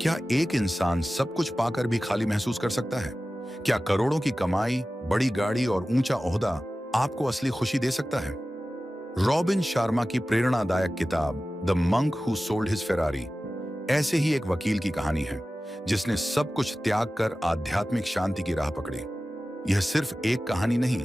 क्या एक इंसान सब कुछ पाकर भी खाली महसूस कर सकता है? क्या करोड़ों की कमाई, बड़ी गाड़ी और ऊंचा ओहदा आपको असली खुशी दे सकता है? रॉबिन शर्मा की प्रेरणादायक किताब the monk who sold his Ferrari ऐसे ही एक वकील की कहानी है जिसने सब कुछ त्याग कर आध्यात्मिक शांति की राह पकड़ी। यह सिर्फ एक कहानी नहीं,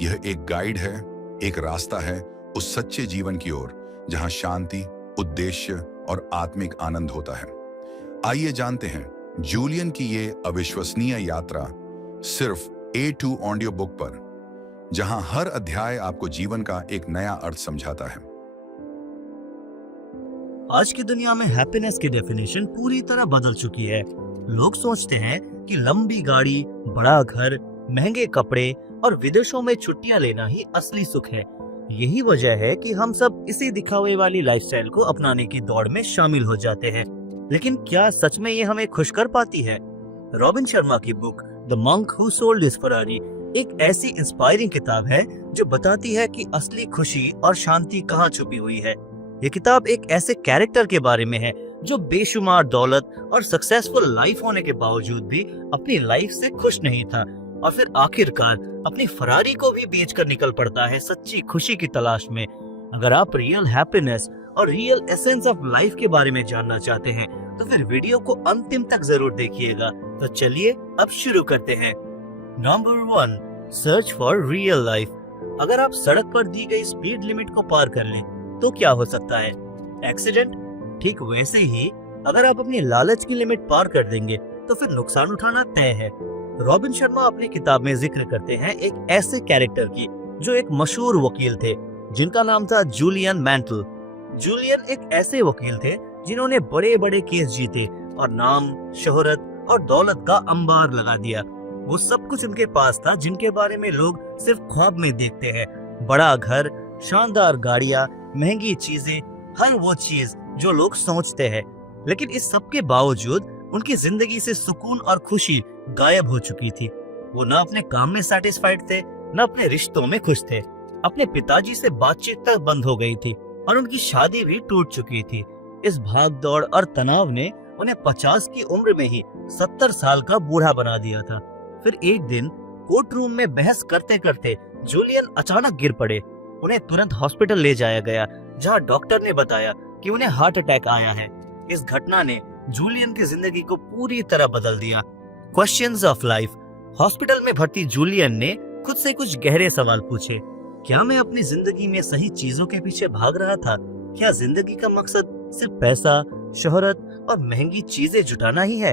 यह एक गाइड है, एक रास्ता है उस सच्चे जीवन की ओर जहां शांति, उद्देश्य और आत्मिक आनंद होता है। आइए जानते हैं जूलियन की ये अविश्वसनीय यात्रा सिर्फ A2 ऑडियो बुक पर, जहां हर अध्याय आपको जीवन का एक नया अर्थ समझाता है। आज की दुनिया में हैप्पीनेस की डेफिनेशन पूरी तरह बदल चुकी है। लोग सोचते हैं कि लंबी गाड़ी, बड़ा घर, महंगे कपड़े और विदेशों में छुट्टियां लेना ही असली सुख है। यही वजह है कि हम सब इसी दिखावे वाली लाइफस्टाइल को अपनाने की दौड़ में शामिल हो जाते हैं। लेकिन क्या सच में ये हमें खुश कर पाती है? रॉबिन शर्मा की book the monk who sold his Ferrari एक ऐसी इंस्पायरिंग किताब है जो बताती है कि असली खुशी और शांति कहाँ छुपी हुई है। ये किताब एक ऐसे कैरेक्टर के बारे में है जो बेशुमार दौलत और सक्सेसफुल लाइफ होने के बावजूद भी अपनी लाइफ से खुश नहीं था और फिर आखिरकार अपनी फरारी को भी बेचकर निकल पड़ता है सच्ची खुशी की तलाश में। अगर आप रियल हैप्पीनेस और रियल एसेंस ऑफ लाइफ के बारे में जानना चाहते हैं तो फिर वीडियो को अंतिम तक जरूर देखिएगा। तो चलिए अब शुरू करते हैं। Number 1, search for real life. अगर आप सड़क पर दी गई स्पीड लिमिट को पार कर लें तो क्या हो सकता है? एक्सीडेंट। ठीक वैसे ही अगर आप अपनी लालच की लिमिट पार कर देंगे तो फिर नुकसान उठाना तय है। रॉबिन शर्मा अपनी किताब में जिक्र करते हैं एक ऐसे कैरेक्टर की जो एक मशहूर वकील थे जिनका नाम था जूलियन मैंटल। जूलियन एक ऐसे वकील थे जिन्होंने बड़े बड़े केस जीते और नाम, शोहरत और दौलत का अंबार लगा दिया। वो सब कुछ उनके पास था जिनके बारे में लोग सिर्फ ख्वाब में देखते हैं। बड़ा घर, शानदार गाड़ियां, महंगी चीजें, हर वो चीज जो लोग सोचते हैं। लेकिन इस सब के बावजूद उनकी जिंदगी से सुकून और खुशी गायब हो चुकी थी। वो न अपने काम में सैटिस्फाइड थे, न अपने रिश्तों में खुश थे। अपने पिताजी से बातचीत तक बंद हो गई थी और उनकी शादी भी टूट चुकी थी। इस भाग दौड़ और तनाव ने उन्हें 50 की उम्र में ही 70 साल का बूढ़ा बना दिया था। फिर एक दिन कोर्ट रूम में बहस करते करते जूलियन अचानक गिर पड़े। उन्हें तुरंत हॉस्पिटल ले जाया गया जहां डॉक्टर ने बताया कि उन्हें हार्ट अटैक आया है। इस घटना ने जूलियन की जिंदगी को पूरी तरह बदल दिया। Questions of life. हॉस्पिटल में भर्ती जूलियन ने खुद से कुछ गहरे सवाल पूछे। क्या मैं अपनी जिंदगी में सही चीजों के पीछे भाग रहा था? क्या जिंदगी का मकसद सिर्फ पैसा, शोहरत और महंगी चीजें जुटाना ही है?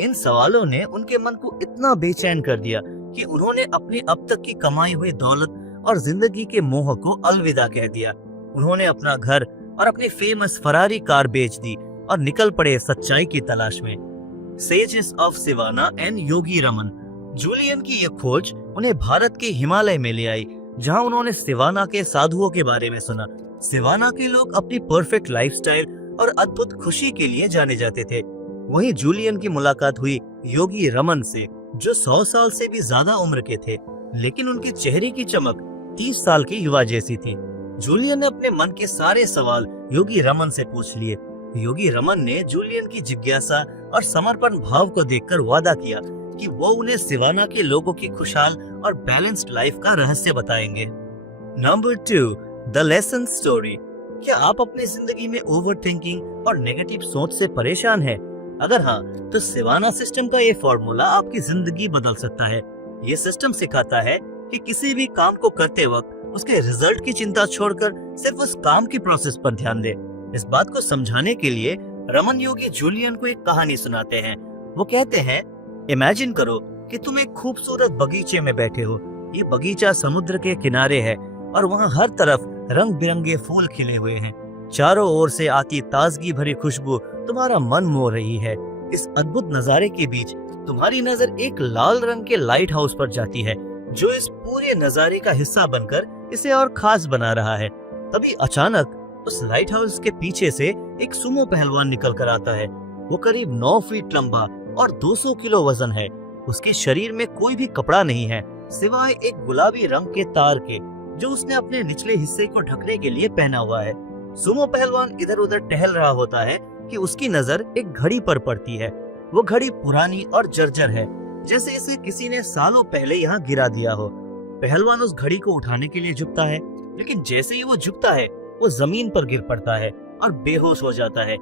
इन सवालों ने उनके मन को इतना बेचैन कर दिया कि उन्होंने अपनी अब तक की कमाई हुई दौलत और जिंदगी के मोह को अलविदा कह दिया। उन्होंने अपना घर और अपनी फेमस फरारी कार बेच दी और निकल पड़े सच्चाई की तलाश में। Sages of Sivana and Yogi Raman. Julian की यह खोज उन्हें भारत के हिमालय में ले आई जहां उन्होंने सिवाना के साधुओं के बारे में सुना। सिवाना के लोग अपनी परफेक्ट लाइफस्टाइल और अद्भुत खुशी के लिए जाने जाते थे। वहीं जूलियन की मुलाकात हुई योगी रमन से जो 100 साल से भी ज्यादा उम्र के थे, लेकिन उनके चेहरे की चमक 30 साल के युवा जैसी थी। जूलियन ने अपने मन के सारे सवाल योगी रमन से पूछ लिए। योगी रमन ने जूलियन की जिज्ञासा और समर्पण भाव को देखकर वादा किया कि वो उन्हें सिवाना के लोगों की खुशहाल और बैलेंस्ड लाइफ का रहस्य बताएंगे। Number 2, the lesson story. क्या आप अपनी जिंदगी में ओवरथिंकिंग और नेगेटिव सोच से परेशान हैं? अगर हाँ, तो सिवाना सिस्टम का ये फॉर्मूला आपकी जिंदगी बदल सकता है। ये सिस्टम सिखाता है कि किसी भी काम को करते वक्त उसके रिजल्ट की चिंता छोड़कर सिर्फ उस काम की प्रोसेस पर ध्यान दे। इस बात को समझाने के लिए रमन योगी जूलियन को एक कहानी सुनाते हैं। वो कहते हैं, इमेजिन करो कि तुम एक खूबसूरत बगीचे में बैठे हो। ये बगीचा समुद्र के किनारे है और वहाँ हर तरफ रंग बिरंगे फूल खिले हुए हैं। चारों ओर से आती ताजगी भरी खुशबू तुम्हारा मन मोह रही है। इस अद्भुत नजारे के बीच तुम्हारी नजर एक लाल रंग के लाइट हाउस पर जाती है जो इस पूरे नजारे का हिस्सा बनकर इसे और खास बना रहा है। तभी अचानक उस लाइट हाउस के पीछे से एक सुमो पहलवान निकल कर आता है। वो करीब 9 फीट लंबा और 200 किलो वजन है। उसके शरीर में कोई भी कपड़ा नहीं है सिवाय एक गुलाबी रंग के तार के जो उसने अपने निचले हिस्से को ढकने के लिए पहना हुआ है। सुमो पहलवान इधर उधर टहल रहा होता है कि उसकी नजर एक घड़ी पर पड़ती है। वो घड़ी पुरानी और जर्जर है, जैसे इसे किसी ने सालों पहले यहाँ गिरा दिया हो। पहलवान उस घड़ी को उठाने के लिए झुकता है, लेकिन जैसे ही वो झुकता है वो जमीन पर गिर पड़ता है और बेहोश हो जाता है।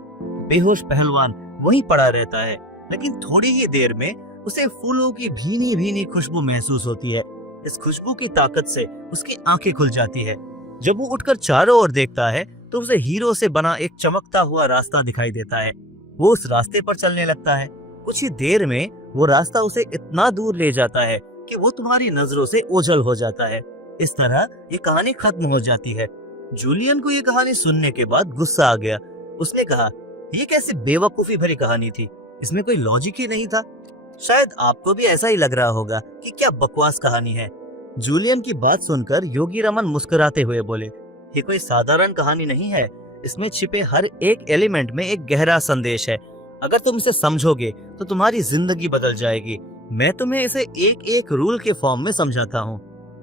बेहोश पहलवान वहीं पड़ा रहता है, लेकिन थोड़ी ही देर में उसे फूलों की भीनी भीनी खुशबू महसूस होती है। इस खुशबू की ताकत से उसकी आंखें खुल जाती है। जब वो उठकर चारों ओर देखता है तो उसे हीरो से बना एक चमकता हुआ रास्ता दिखाई देता है। वो उस रास्ते पर चलने लगता है। कुछ ही देर में वो रास्ता उसे इतना दूर ले जाता है कि वो तुम्हारी नजरों से ओझल हो जाता है। इस तरह ये कहानी खत्म हो जाती है। जूलियन को ये कहानी सुनने के बाद गुस्सा आ गया। उसने कहा, ये कैसी बेवकूफी भरी कहानी थी, इसमें कोई लॉजिक ही नहीं था। शायद आपको भी ऐसा ही लग रहा होगा कि क्या बकवास कहानी है। जूलियन की बात सुनकर योगी रमन मुस्कुराते हुए बोले, ये कोई साधारण कहानी नहीं है, इसमें छिपे हर एक एलिमेंट में एक गहरा संदेश है। अगर तुम इसे समझोगे तो तुम्हारी जिंदगी बदल जाएगी। मैं तुम्हें इसे एक एक रूल के फॉर्म में समझाता हूँ।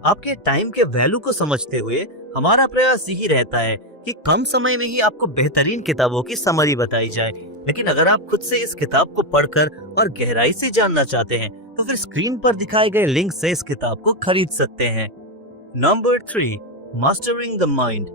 आपके टाइम के वैल्यू को समझते हुए हमारा प्रयास यही रहता है कि कम समय में ही आपको बेहतरीन किताबों की समरी बताई जाए। लेकिन अगर आप खुद से इस किताब को पढ़कर और गहराई से जानना चाहते हैं तो फिर स्क्रीन पर दिखाए गए लिंक से इस किताब को खरीद सकते हैं। Number 3, mastering the mind.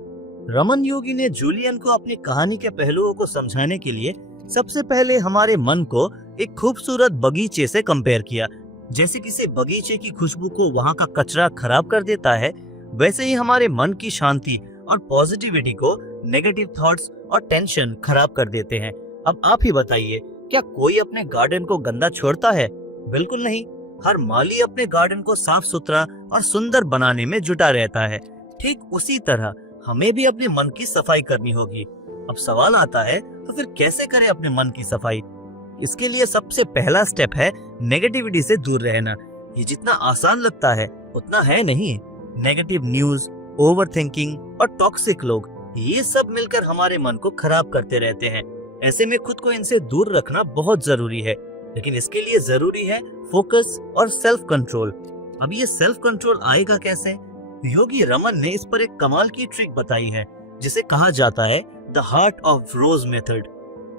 Raman Yogi ने जूलियन को अपनी कहानी के पहलुओं को समझाने के लिए सबसे पहले हमारे मन को एक खूबसूरत बगीचे से कंपेयर किया। जैसे किसी बगीचे की खुशबू को वहाँ का कचरा खराब कर देता है, वैसे ही हमारे मन की शांति और पॉजिटिविटी को नेगेटिव थॉट्स और टेंशन खराब कर देते हैं। अब आप ही बताइए, क्या कोई अपने गार्डन को गंदा छोड़ता है? बिल्कुल नहीं। हर माली अपने गार्डन को साफ सुथरा और सुंदर बनाने में जुटा रहता है। ठीक उसी तरह हमें भी अपने मन की सफाई करनी होगी। अब सवाल आता है, तो फिर कैसे करें अपने मन की सफाई? इसके लिए सबसे पहला स्टेप है नेगेटिविटी से दूर रहना। ये जितना आसान लगता है उतना है नहीं। नेगेटिव न्यूज, ओवरथिंकिंग और टॉक्सिक लोग, ये सब मिलकर हमारे मन को खराब करते रहते हैं। ऐसे में खुद को इनसे दूर रखना बहुत जरूरी है, लेकिन इसके लिए जरूरी है फोकस और सेल्फ कंट्रोल। अब ये सेल्फ कंट्रोल आएगा कैसे? योगी रमन ने इस पर एक कमाल की ट्रिक बताई है, जिसे कहा जाता है the heart of rose method.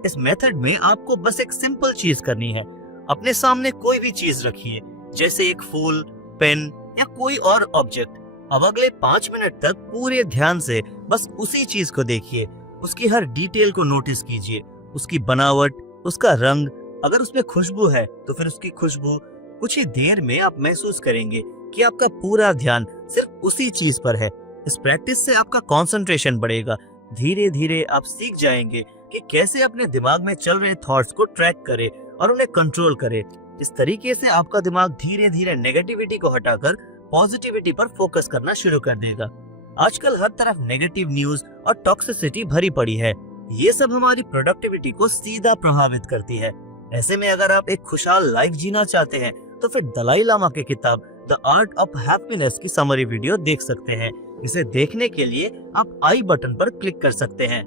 इस मेथड में आपको बस एक सिंपल चीज करनी है। अपने सामने कोई भी चीज रखिए, जैसे एक फूल, पेन या कोई और ऑब्जेक्ट। अब अगले 5 मिनट तक पूरे ध्यान से बस उसी चीज को देखिए। उसकी हर डिटेल को नोटिस कीजिए, उसकी बनावट, उसका रंग। अगर उसमें खुशबू है तो फिर उसकी खुशबू। कुछ ही देर में आप महसूस करेंगे कि आपका पूरा ध्यान सिर्फ उसी चीज पर है। इस प्रैक्टिस से आपका कंसंट्रेशन बढ़ेगा। धीरे धीरे आप सीख जाएंगे कि कैसे अपने दिमाग में चल रहे थॉट्स को ट्रैक करें और उन्हें कंट्रोल करें। इस तरीके से आपका दिमाग धीरे धीरे नेगेटिविटी को हटाकर पॉजिटिविटी पर फोकस करना शुरू कर देगा। आजकल हर तरफ नेगेटिव न्यूज और टॉक्सिसिटी भरी पड़ी है। ये सब हमारी प्रोडक्टिविटी को सीधा प्रभावित करती है। ऐसे में अगर आप एक खुशहाल लाइफ जीना चाहते हैं तो फिर दलाई लामा की किताब द आर्ट ऑफ हैप्पीनेस की समरी वीडियो देख सकते हैं। इसे देखने के लिए आप आई बटन पर क्लिक कर सकते हैं।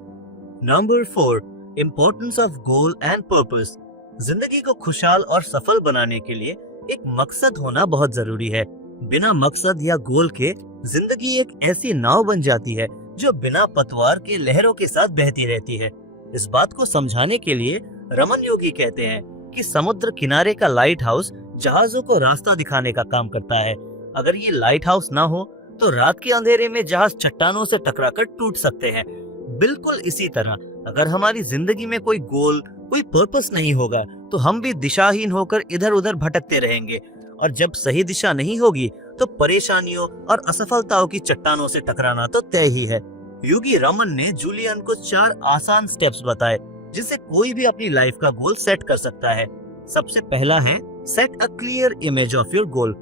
Number 4, importance of goal and purpose. जिंदगी को खुशहाल और सफल बनाने के लिए एक मकसद होना बहुत जरूरी है। बिना मकसद या गोल के जिंदगी एक ऐसी नाव बन जाती है जो बिना पतवार के लहरों के साथ बहती रहती है। इस बात को समझाने के लिए रमन योगी कहते हैं कि समुद्र किनारे का लाइट हाउस जहाजों को रास्ता दिखाने का काम करता है। अगर ये लाइट हाउस ना हो तो रात के अंधेरे में जहाज चट्टानों से टकराकर टूट सकते हैं। बिल्कुल इसी तरह अगर हमारी जिंदगी में कोई गोल, कोई पर्पस नहीं होगा तो हम भी दिशाहीन होकर इधर उधर भटकते रहेंगे। और जब सही दिशा नहीं होगी तो परेशानियों और असफलताओं की चट्टानों से टकराना तो तय ही है। योगी रमन ने जूलियन को 4 आसान स्टेप्स बताए जिससे कोई भी अपनी लाइफ का गोल सेट कर सकता है। सबसे पहला है set a clear image of your goal.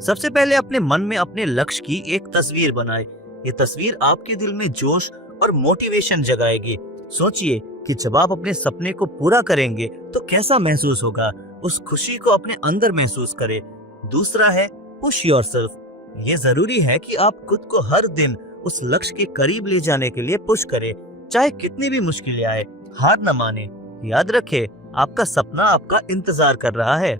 सबसे पहले अपने मन में अपने लक्ष्य की एक तस्वीर बनाए। ये तस्वीर आपके दिल में जोश और मोटिवेशन जगाएगी। सोचिए कि जब आप अपने सपने को पूरा करेंगे तो कैसा महसूस होगा। उस खुशी को अपने अंदर महसूस करें। दूसरा है पुश योरसेल्फ। ये जरूरी है कि आप खुद को हर दिन उस लक्ष्य के करीब ले जाने के लिए पुश करें, चाहे कितनी भी मुश्किलें आए। हार न माने। याद रखें, आपका सपना आपका इंतजार कर रहा है।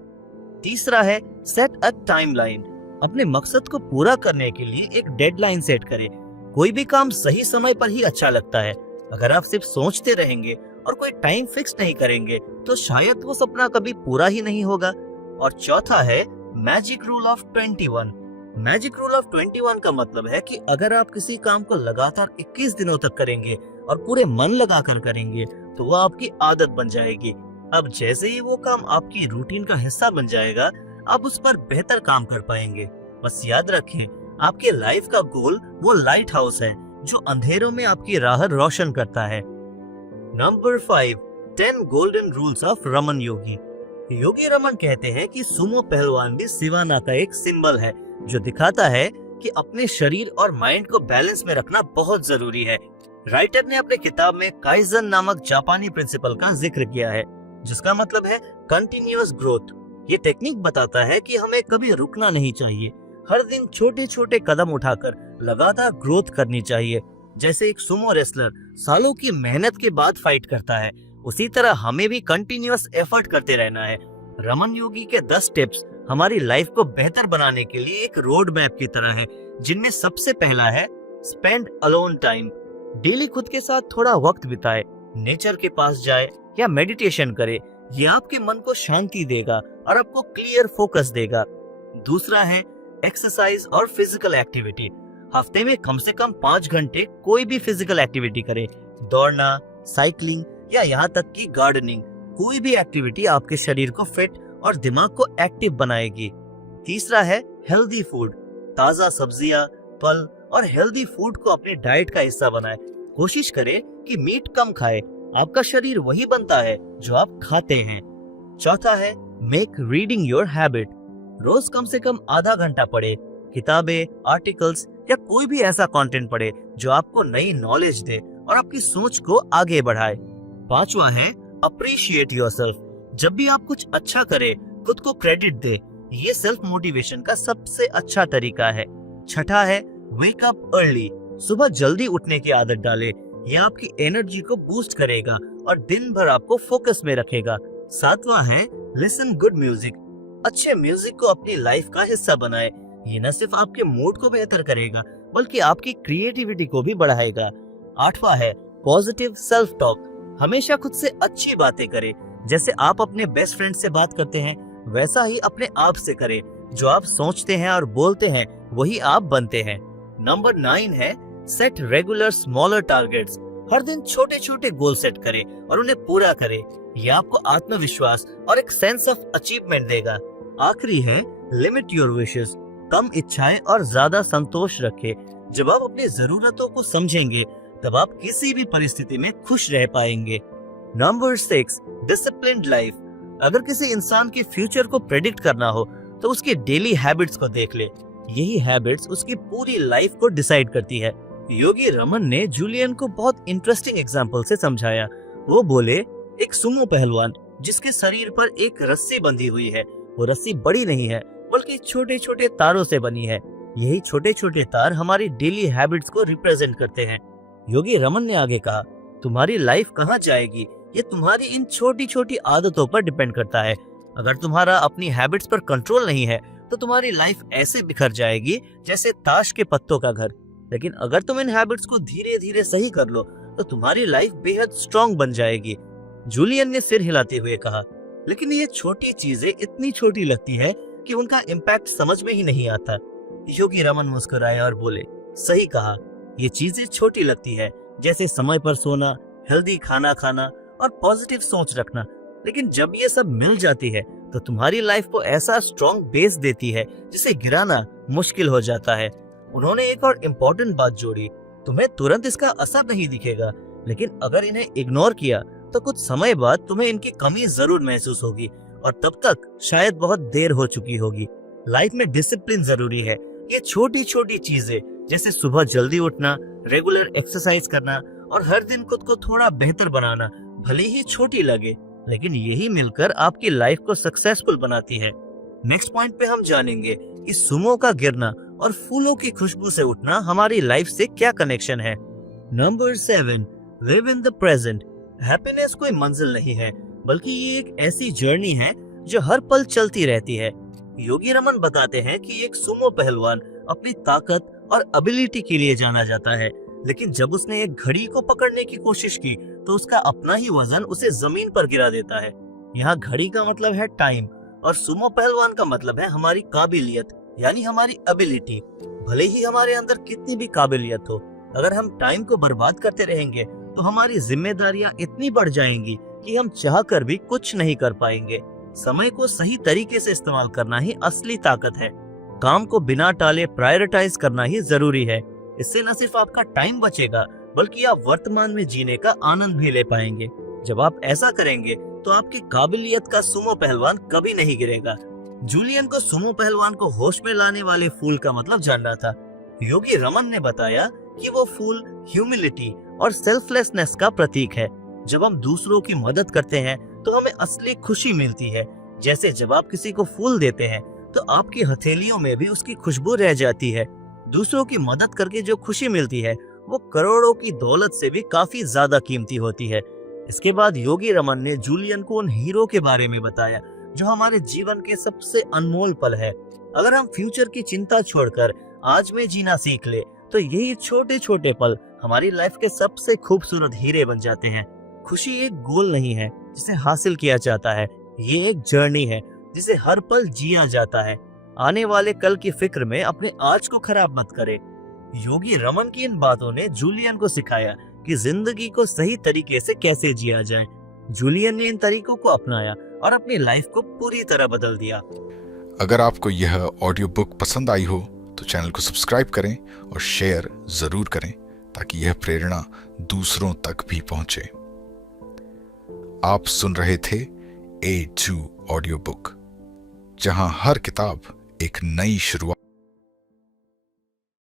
तीसरा है सेट अ टाइमलाइन। अपने मकसद को पूरा करने के लिए एक डेडलाइन सेट करें। कोई भी काम सही समय पर ही अच्छा लगता है। अगर आप सिर्फ सोचते रहेंगे और कोई टाइम फिक्स नहीं करेंगे तो शायद वो सपना कभी पूरा ही नहीं होगा। और चौथा है magic rule of 21। Magic rule of 21 का मतलब है कि अगर आप किसी काम को लगातार 21 दिनों तक करेंगे और पूरे मन लगाकर करेंगे तो वो आपकी आदत बन जाएगी। अब जैसे ही वो काम आपकी रूटीन का हिस्सा बन जाएगा, आप उस पर बेहतर काम कर पाएंगे। बस याद रखें, आपके लाइफ का गोल वो लाइट हाउस है जो अंधेरों में आपकी राह रोशन करता है। Number 5, 10 golden rules of Raman Yogi. Yogi Raman कहते हैं कि सुमो पहलवान भी शिवाना का एक सिंबल है जो दिखाता है कि अपने शरीर और माइंड को बैलेंस में रखना बहुत जरूरी है। राइटर ने अपने किताब में काइजन नामक जापानी प्रिंसिपल का जिक्र किया है, जिसका मतलब है कंटिन्यूअस ग्रोथ। ये टेक्निक बताता है कि हमें कभी रुकना नहीं चाहिए, हर दिन छोटे छोटे कदम उठाकर लगातार ग्रोथ करनी चाहिए। जैसे एक सुमो रेसलर सालों की मेहनत के बाद फाइट करता है, उसी तरह हमें भी कंटिन्यूअस एफर्ट करते रहना है। रमन योगी के 10 टिप्स हमारी लाइफ को बेहतर बनाने के लिए एक रोड मैप की तरह है, जिनमें सबसे पहला है स्पेंड अलोन टाइम। डेली खुद के साथ थोड़ा वक्त बिताए, नेचर के पास जाए या मेडिटेशन करे। ये आपके मन को शांति देगा और आपको क्लियर फोकस देगा। दूसरा है एक्सरसाइज और फिजिकल एक्टिविटी। हफ्ते में कम से कम 5 घंटे कोई भी फिजिकल एक्टिविटी करें, दौड़ना, साइकिलिंग या यहाँ तक कि गार्डनिंग। कोई भी एक्टिविटी आपके शरीर को फिट और दिमाग को एक्टिव बनाएगी। तीसरा है हेल्दी फूड। ताजा सब्जियां, फल और हेल्दी फूड को अपने डाइट का हिस्सा बनाएं। कोशिश करें कि मीट कम खाएं। आपका शरीर वही बनता है जो आप खाते हैं। चौथा है मेक रीडिंग योर हैबिट। रोज कम से कम आधा घंटा पढ़े, किताबें, आर्टिकल्स या कोई भी ऐसा कंटेंट पढ़े जो आपको नई नॉलेज दे और आपकी सोच को आगे बढ़ाए। पांचवा है अप्रिशिएट योरसेल्फ। जब भी आप कुछ अच्छा करें, खुद को क्रेडिट दे। ये सेल्फ मोटिवेशन का सबसे अच्छा तरीका है। छठा है वेक अप अर्ली। सुबह जल्दी उठने की आदत डाले। यह आपकी एनर्जी को बूस्ट करेगा और दिन भर आपको फोकस में रखेगा। सातवां है लिसन गुड म्यूजिक। अच्छे म्यूजिक को अपनी लाइफ का हिस्सा बनाए। ये न सिर्फ आपके मूड को बेहतर करेगा बल्कि आपकी क्रिएटिविटी को भी बढ़ाएगा। आठवां है पॉजिटिव सेल्फ टॉक। हमेशा खुद से अच्छी बातें करें। जैसे आप अपने बेस्ट फ्रेंड से बात करते हैं, वैसा ही अपने आप से करें। जो आप सोचते हैं और बोलते हैं वही आप बनते हैं। नंबर 9 है सेट रेगुलर स्मॉलर टारगेट्स। हर दिन छोटे छोटे गोल सेट करें और उन्हें पूरा करें। यह आपको आत्मविश्वास और एक सेंस ऑफ अचीवमेंट देगा। आखिरी है लिमिट योर विशेस। कम इच्छाएं और ज्यादा संतोष रखें। जब आप अपनी जरूरतों को समझेंगे तब आप किसी भी परिस्थिति में खुश रह पाएंगे। Number 6 disciplined life. अगर किसी इंसान के फ्यूचर को प्रेडिक्ट करना हो तो उसकी डेली हैबिट्स को देख ले। यही हैबिट्स उसकी पूरी लाइफ को डिसाइड करती है। योगी रमन ने जूलियन को बहुत इंटरेस्टिंग एग्जाम्पल से समझाया। वो बोले, एक सुमो पहलवान जिसके शरीर पर एक रस्सी बंधी हुई है, वो रस्सी बड़ी नहीं है बल्कि छोटे छोटे तारों से बनी है। यही छोटे छोटे तार हमारी डेली हैबिट्स को रिप्रेजेंट करते हैं। योगी रमन ने आगे कहा, तुम्हारी लाइफ कहाँ जाएगी ये तुम्हारी इन छोटी छोटी आदतों पर डिपेंड करता है। अगर तुम्हारा अपनी हैबिट्स पर कंट्रोल नहीं है तो तुम्हारी लाइफ ऐसे बिखर जाएगी जैसे ताश के पत्तों का घर। लेकिन अगर तुम इन हैबिट्स को धीरे धीरे सही कर लो तो तुम्हारी लाइफ बेहद स्ट्रॉन्ग बन जाएगी। जूलियन ने सिर हिलाते हुए कहा, लेकिन ये छोटी चीजें इतनी छोटी लगती है कि उनका इम्पैक्ट समझ में ही नहीं आता। योगी रमन मुस्कुराए और बोले, सही कहा, ये चीजें छोटी लगती है, जैसे समय पर सोना, हेल्दी खाना खाना और पॉजिटिव सोच रखना। लेकिन जब ये सब मिल जाती है तो तुम्हारी लाइफ को ऐसा स्ट्रॉन्ग बेस देती है जिसे गिराना मुश्किल हो जाता है। उन्होंने एक और इम्पोर्टेंट बात जोड़ी, तुम्हें तुरंत इसका असर नहीं दिखेगा, लेकिन अगर इन्हें इग्नोर किया तो कुछ समय बाद तुम्हें इनकी कमी जरूर महसूस होगी और तब तक शायद बहुत देर हो चुकी होगी। लाइफ में डिसिप्लिन जरूरी है। ये छोटी छोटी चीजें जैसे सुबह जल्दी उठना, रेगुलर एक्सरसाइज करना और हर दिन खुद को थोड़ा बेहतर बनाना भले ही छोटी लगे, लेकिन यही मिलकर आपकी लाइफ को सक्सेसफुल बनाती है। नेक्स्ट पॉइंट पे हम जानेंगे कि सुमो का गिरना और फूलों की खुशबू से उठना हमारी लाइफ से क्या कनेक्शन है। Number 7 live in the present. Happiness कोई मंजिल नहीं है बल्कि ये एक ऐसी जर्नी है जो हर पल चलती रहती है। योगी रमन बताते हैं कि एक सुमो पहलवान अपनी ताकत और एबिलिटी के लिए जाना जाता है, लेकिन जब उसने एक घड़ी को पकड़ने की कोशिश की तो उसका अपना ही वजन उसे जमीन पर गिरा देता है। यहाँ घड़ी का मतलब है टाइम और सुमो पहलवान का मतलब है हमारी काबिलियत, यानी हमारी एबिलिटी। भले ही हमारे अंदर कितनी भी काबिलियत हो, अगर हम टाइम को बर्बाद करते रहेंगे तो हमारी जिम्मेदारियां इतनी बढ़ जाएंगी कि हम चाहकर भी कुछ नहीं कर पाएंगे। समय को सही तरीके से इस्तेमाल करना ही असली ताकत है। काम को बिना टाले प्रायोरिटाइज करना ही जरूरी है। इससे न सिर्फ आपका टाइम बचेगा, बल्कि आप वर्तमान में जीने का आनंद भी ले पाएंगे। जब आप ऐसा करेंगे तो आपकी काबिलियत का सुमो पहलवान कभी नहीं गिरेगा। जूलियन को सुमो पहलवान को होश में लाने वाले फूल का मतलब जानना था। योगी रमन ने बताया कि वो फूल ह्यूमिलिटी और सेल्फलेसनेस का प्रतीक है। जब हम दूसरों की मदद करते हैं तो हमें असली खुशी मिलती है। जैसे जब आप किसी को फूल देते हैं तो आपकी हथेलियों में भी उसकी खुशबू रह जाती है। दूसरों की मदद करके जो खुशी मिलती है वो करोड़ों की दौलत से भी काफी ज्यादा कीमती होती है। इसके बाद योगी रमन ने जूलियन को उन हीरो के बारे में बताया जो हमारे जीवन के सबसे अनमोल पल है। अगर हम फ्यूचर की चिंता छोड़कर आज में जीना सीख ले तो यही छोटे छोटे पल हमारी लाइफ के सबसे खूबसूरत हीरे बन जाते हैं। खुशी एक गोल नहीं है जिसे हासिल किया जाता है, ये एक जर्नी है जिसे हर पल जिया जाता है। आने वाले कल की फिक्र में अपने आज को खराब मत करे। योगी रमन की इन बातों ने जूलियन को सिखाया कि जिंदगी को सही तरीके से कैसे जिया जाए। जूलियन ने इन तरीकों को अपनाया और अपनी लाइफ को पूरी तरह बदल दिया। अगर आपको यह ऑडियो बुक पसंद आई हो तो चैनल को सब्सक्राइब करें और शेयर जरूर करें ताकि यह प्रेरणा दूसरों तक भी पहुंचे। आप सुन रहे थे A2 ऑडियो बुक, जहां हर किताब एक नई शुरुआत